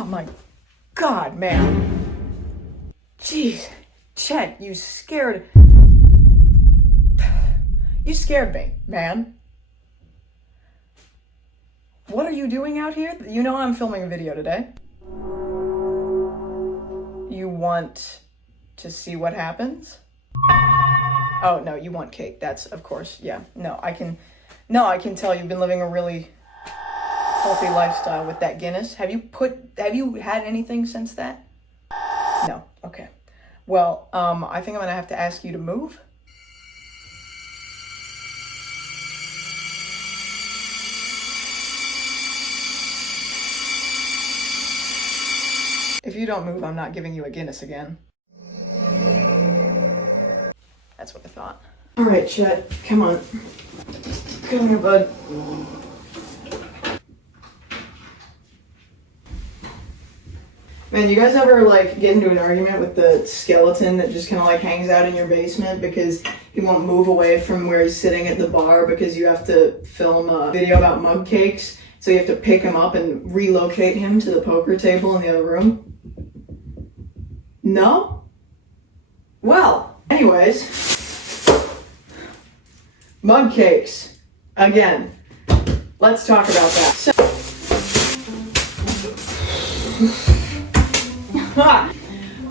Oh my God, man. Jeez, Chet, you scared me, man. What are you doing out here? You know I'm filming a video today. You want to see what happens? Oh, no, you want cake. That's, of course, yeah. No, I can tell you've been living a really healthy lifestyle with that Guinness. Have you had anything since that? No, okay. Well, I think I'm gonna have to ask you to move. If you don't move, I'm not giving you a Guinness again. That's what I thought. All right, Chet, come on. Come here, bud. Man, you guys ever like get into an argument with the skeleton that just kind of like hangs out in your basement because he won't move away from where he's sitting at the bar because you have to film a video about mug cakes, so you have to pick him up and relocate him to the poker table in the other room? No? Well, anyways, mug cakes. Again, let's talk about that. So,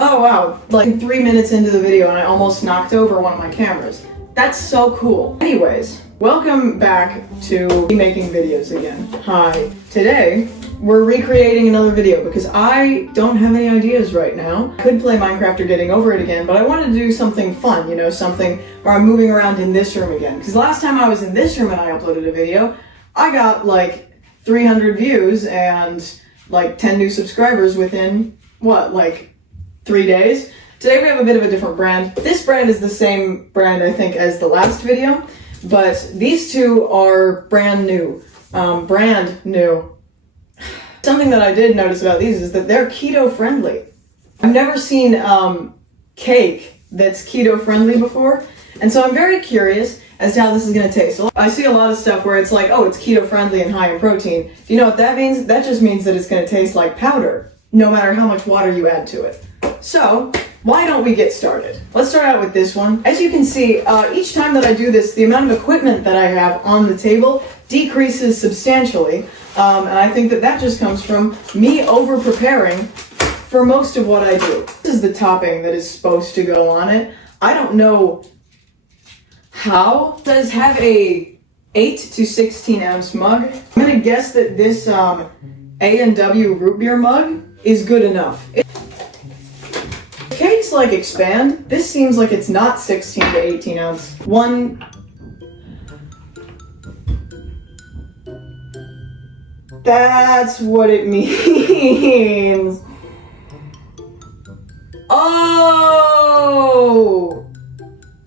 oh wow, like 3 minutes into the video and I almost knocked over one of my cameras. That's so cool. Anyways, welcome back to me making videos again. Hi. Today, we're recreating another video because I don't have any ideas right now. I could play Minecraft or Getting Over It again, but I wanted to do something fun, you know, something where I'm moving around in this room again. Because last time I was in this room and I uploaded a video, I got like 300 views and like 10 new subscribers within, what, like 3 days? Today we have a bit of a different brand. This brand is the same brand, I think, as the last video, but these two are brand new. Something that I did notice about these is that they're keto friendly. I've never seen cake that's keto friendly before, and so I'm very curious as to how this is going to taste. I see a lot of stuff where it's like, oh, it's keto friendly and high in protein. Do you know what that means? That just means that it's going to taste like powder, no matter how much water you add to it. So, why don't we get started? Let's start out with this one. As you can see, each time that I do this, the amount of equipment that I have on the table decreases substantially, and I think that that just comes from me over-preparing for most of what I do. This is the topping that is supposed to go on it. I don't know how. It says have a 8 to 16 ounce mug. I'm gonna guess that this A&W root beer mug is good enough. Cakes like expand. This seems like it's not 16 to 18 ounce. That's what it means. Oh!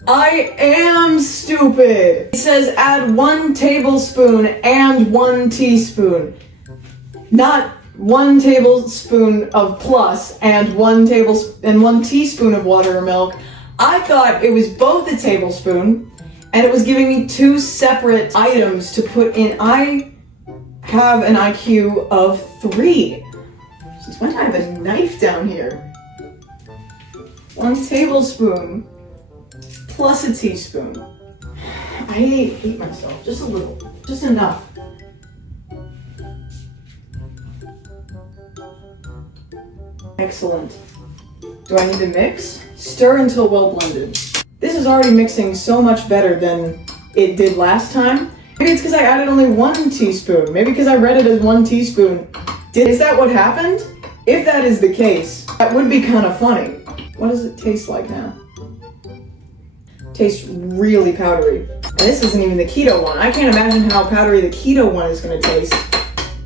I am stupid. It says add 1 tablespoon and 1 teaspoon. Not 1 tablespoon of plus and 1 teaspoon of water or milk. I thought it was both a tablespoon and it was giving me 2 separate items to put in. I have an IQ of 3. Since when did I have a knife down here? 1 tablespoon plus a teaspoon. I hate myself, just a little, just enough. Excellent. Do I need to mix? Stir until well blended. This is already mixing so much better than it did last time. Maybe it's because I added only 1 teaspoon. Maybe because I read it as 1 teaspoon. Is that what happened? If that is the case, that would be kind of funny. What does it taste like now? Tastes really powdery. And this isn't even the keto one. I can't imagine how powdery the keto one is going to taste.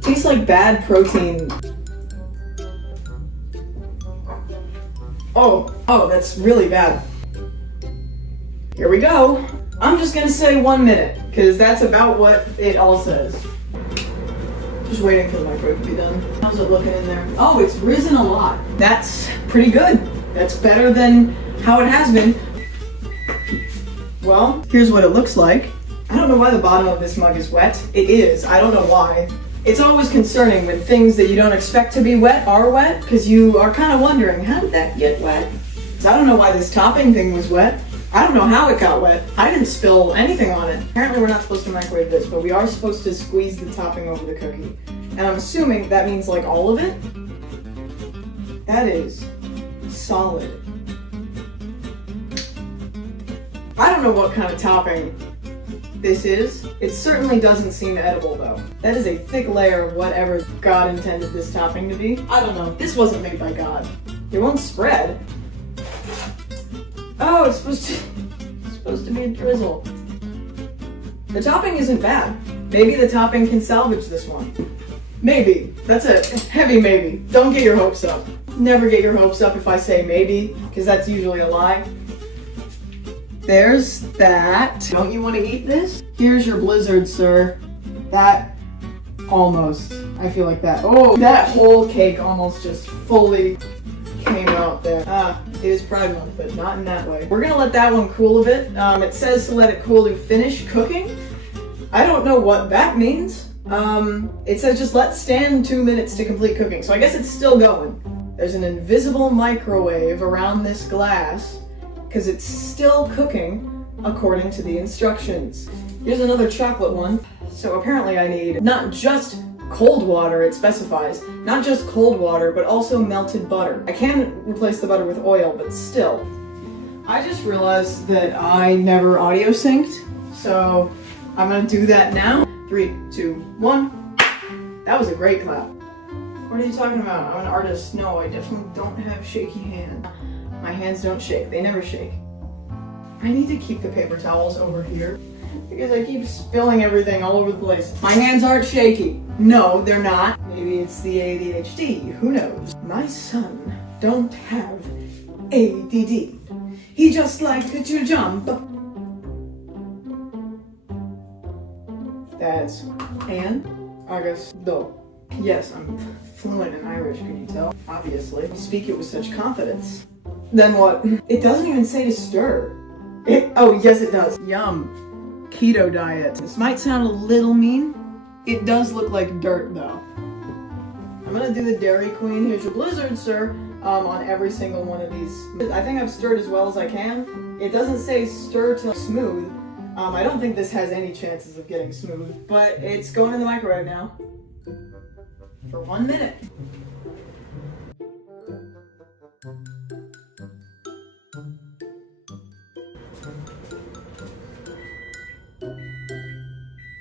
Tastes like bad protein. Oh, that's really bad. Here we go. I'm just gonna say 1 minute, because that's about what it all says. Just waiting for the microwave to be done. How's it looking in there? Oh, it's risen a lot. That's pretty good. That's better than how it has been. Well, here's what it looks like. I don't know why the bottom of this mug is wet. It is. I don't know why. It's always concerning when things that you don't expect to be wet are wet, because you are kind of wondering, how did that get wet? So I don't know why this topping thing was wet. I don't know how it got wet. I didn't spill anything on it. Apparently we're not supposed to microwave this, but we are supposed to squeeze the topping over the cookie. And I'm assuming that means like all of it. That is solid. I don't know what kind of topping this is. It certainly doesn't seem edible though. That is a thick layer of whatever God intended this topping to be. I don't know. This wasn't made by God. It won't spread. Oh, it's supposed to be a drizzle. The topping isn't bad. Maybe the topping can salvage this one. Maybe. That's a heavy maybe. Don't get your hopes up. Never get your hopes up if I say maybe, because that's usually a lie. There's that. Don't you want to eat this? Here's your blizzard, sir. That almost. I feel like that. Oh, that whole cake almost just fully came out there. It is Pride Month, but not in that way. We're gonna let that one cool a bit. It says to let it cool to finish cooking. I don't know what that means. It says just let stand 2 minutes to complete cooking. So I guess it's still going. There's an invisible microwave around this glass because it's still cooking according to the instructions. Here's another chocolate one. So apparently I need not just cold water, it specifies, not just cold water, but also melted butter. I can replace the butter with oil, but still. I just realized that I never audio synced, so I'm gonna do that now. 3, 2, 1. That was a great clap. What are you talking about? I'm an artist. No, I definitely don't have shaky hands. My hands don't shake. They never shake. I need to keep the paper towels over here because I keep spilling everything all over the place. My hands aren't shaky. No, they're not. Maybe it's the ADHD. Who knows? My son don't have ADD. He just likes to jump. That's and August do. Yes, I'm fluent in Irish, can you tell? Obviously. You speak it with such confidence. Then what? It doesn't even say to stir. Oh, yes it does. Yum. Keto diet. This might sound a little mean. It does look like dirt though. I'm gonna do the Dairy Queen. Here's your blizzard, sir. On every single one of these. I think I've stirred as well as I can. It doesn't say stir till smooth. I don't think this has any chances of getting smooth, but it's going in the microwave now. For 1 minute.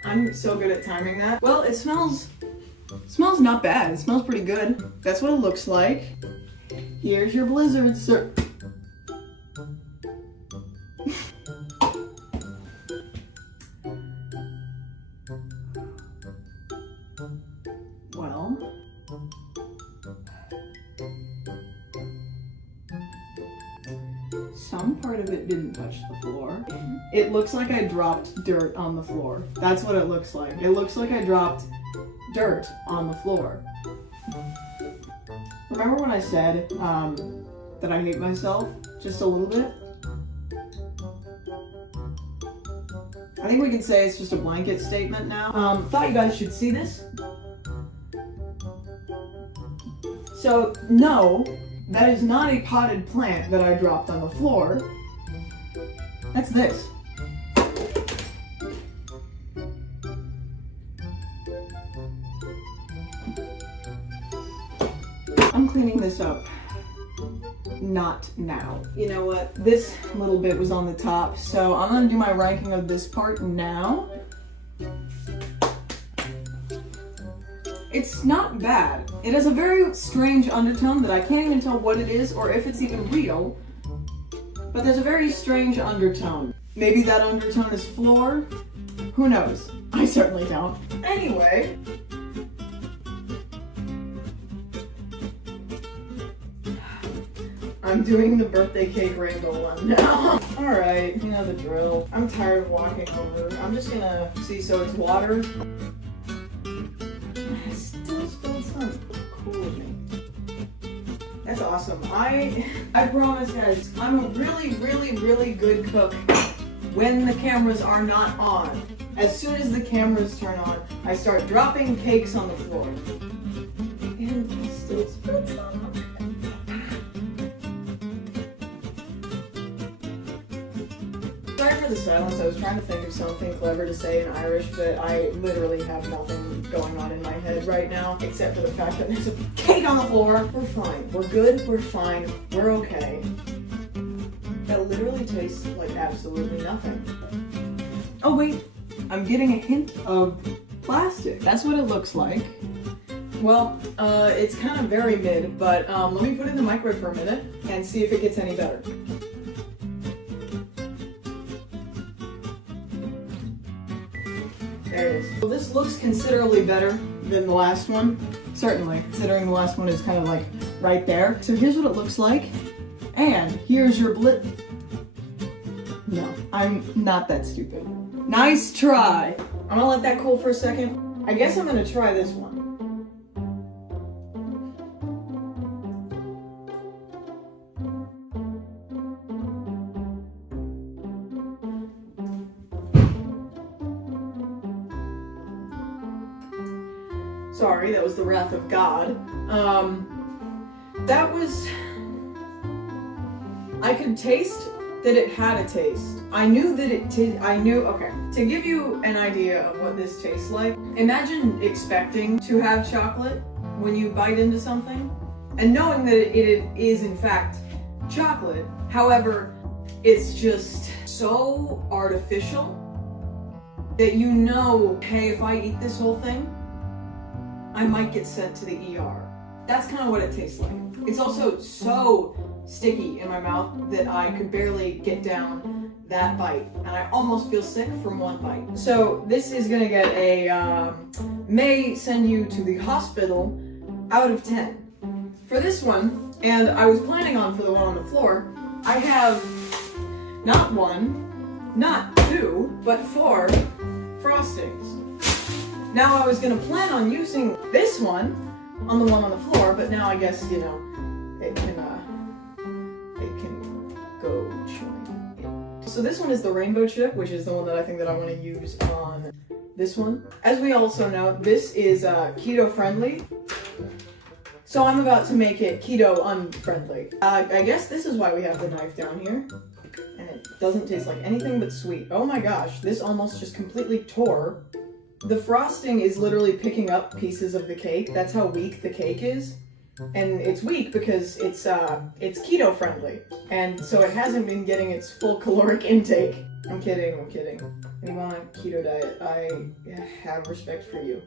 I'm so good at timing that. Well, it smells not bad. It smells pretty good. That's what it looks like. Here's your blizzard, sir. Well, some part of it didn't touch the floor. It looks like I dropped dirt on the floor. That's what it looks like. It looks like I dropped dirt on the floor. Remember when I said that I hate myself just a little bit? I think we can say it's just a blanket statement now. Thought you guys should see this. So, no, that is not a potted plant that I dropped on the floor. That's this. I'm cleaning this up. Not now. You know what? This little bit was on the top, so I'm gonna do my ranking of this part now. It's not bad. It has a very strange undertone that I can't even tell what it is or if it's even real, but there's a very strange undertone. Maybe that undertone is floor? Who knows? I certainly don't. Anyway. I'm doing the birthday cake rainbow one now. Alright, you know the drill. I'm tired of walking over. I'm just gonna see, so it's water. I still spilled some. Cool with me. That's awesome. I promise guys, I'm a really, really, really good cook when the cameras are not on. as soon as the cameras turn on, I start dropping cakes on the floor. And I still spread some. Sorry for the silence. I was trying to think of something clever to say in Irish, but I literally have nothing going on in my head right now, except for the fact that there's a cake on the floor. We're fine. We're good. We're fine. We're okay. That literally tastes like absolutely nothing. Oh wait, I'm getting a hint of plastic. That's what it looks like. Well, it's kind of very mid, but let me put it in the microwave for a minute and see if it gets any better. There it is. Well, this looks considerably better than the last one. Certainly, considering the last one is kind of like right there. So here's what it looks like. And here's your blip. No, I'm not that stupid. Nice try. I'm gonna let that cool for a second. I guess I'm gonna try this one. Sorry, that was the wrath of God. That was... I could taste that it had a taste. I knew that it okay. To give you an idea of what this tastes like, imagine expecting to have chocolate when you bite into something, and knowing that it is in fact chocolate. However, it's just so artificial that you know, hey, if I eat this whole thing, I might get sent to the ER. That's kind of what it tastes like. It's also so sticky in my mouth that I could barely get down that bite, and I almost feel sick from one bite. So this is gonna get a may send you to the hospital out of 10. For this one, and I was planning on for the one on the floor, I have not one, not two, but 4 frostings. Now I was gonna plan on using this one on the one on the floor, but now I guess, you know, it can go chewing. So this one is the rainbow chip, which is the one that I think that I want to use on this one. As we also know, this is keto friendly. So I'm about to make it keto unfriendly. I guess this is why we have the knife down here. And it doesn't taste like anything but sweet. Oh my gosh, this almost just completely tore. The frosting is literally picking up pieces of the cake. That's how weak the cake is. And it's weak because it's keto friendly. And so it hasn't been getting its full caloric intake. I'm kidding. Anyone on a keto diet, I have respect for you.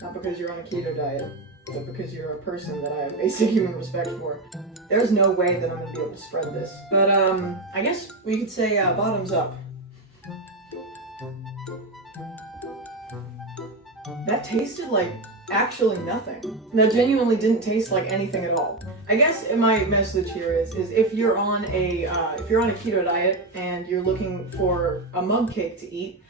Not because you're on a keto diet, but because you're a person that I have basic human respect for. There's no way that I'm gonna be able to spread this. But I guess we could say bottoms up. That tasted like actually nothing. That genuinely didn't taste like anything at all. I guess my message here is if you're on a keto diet and you're looking for a mug cake to eat,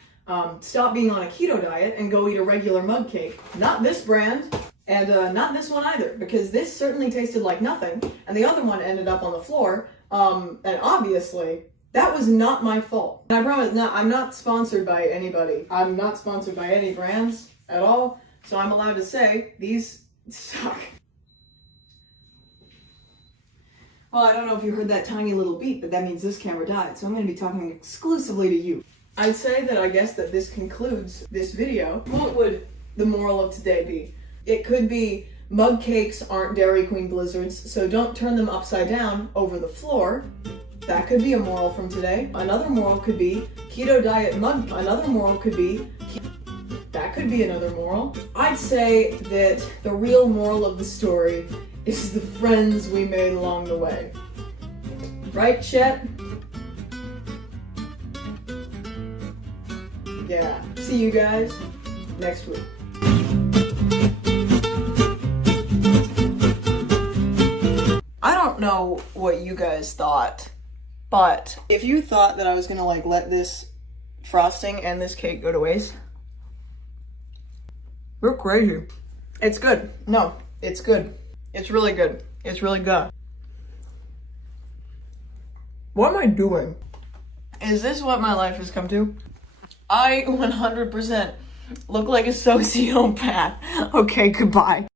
stop being on a keto diet and go eat a regular mug cake. Not this brand, and not this one either, because this certainly tasted like nothing, and the other one ended up on the floor, and obviously that was not my fault. And I promise, I'm not sponsored by anybody. I'm not sponsored by any brands at all. So I'm allowed to say, these suck. Well, I don't know if you heard that tiny little beep, but that means this camera died, so I'm going to be talking exclusively to you. I'd say that I guess that this concludes this video. What would the moral of today be? It could be, mug cakes aren't Dairy Queen blizzards, so don't turn them upside down over the floor. That could be a moral from today. Another moral could be, keto diet mug. Another moral could be, that could be another moral. I'd say that the real moral of the story is the friends we made along the way. Right, Chet? Yeah. See you guys next week. I don't know what you guys thought, but if you thought that I was gonna let this frosting and this cake go to waste, you're crazy. It's good. No, it's good. It's really good. It's really good. What am I doing? Is this what my life has come to? I 100% look like a sociopath. Okay, goodbye.